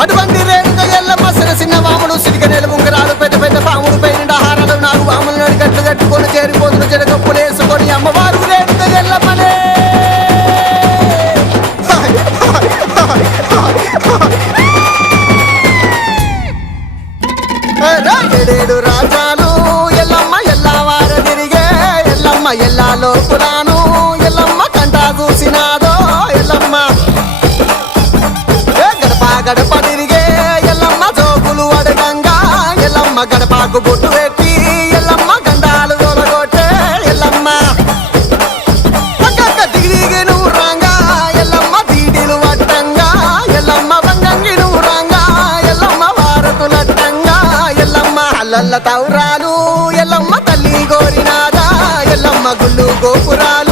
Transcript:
అటువంటి రేణుక ఎల్లమ్మ చిన్న వాములు సిరిగనేలు ఉంగరాలు పెద్ద పెద్ద పాములు పైన హారాలు నాలుగు వాములు నడిగట్లు కట్టుకొని చేరిపోతున్న చెడకప్పులు వేసుకొని అమ్మవారు రేణుక ఎల్లమ్మనే ఏడేడు రాజాలు ఎల్లమ్మ ఎల్లవార తిరిగే ఎల్లమ్మ ఎల్లాలో పురాను ఎల్లమ్మ కంటా చూసినాదో ఎల్లమ్మ గడప గడప తిరిగే ఎల్లమ్మ జోకులు అడగంగా ఎల్లమ్మ గడపకు బొట్టు పెట్టి ఎల్లమ్మ గండాలు తొలగొట్టే ఎల్లమ్మ పక్కక్క దిగి నువ్వు రాంగా ఎల్లమ్మ దీడిలు వట్టంగా ఎల్లమ్మ వంగంగి నువ్వు రాంగా ఎల్లమ్మ వారతులట్టంగా ఎల్లమ్మ అల్లల్ల తౌరాలు ఎల్లమ్మ తల్లి గోరినాదా ఎల్లమ్మ గుళ్ళు గోపురాలు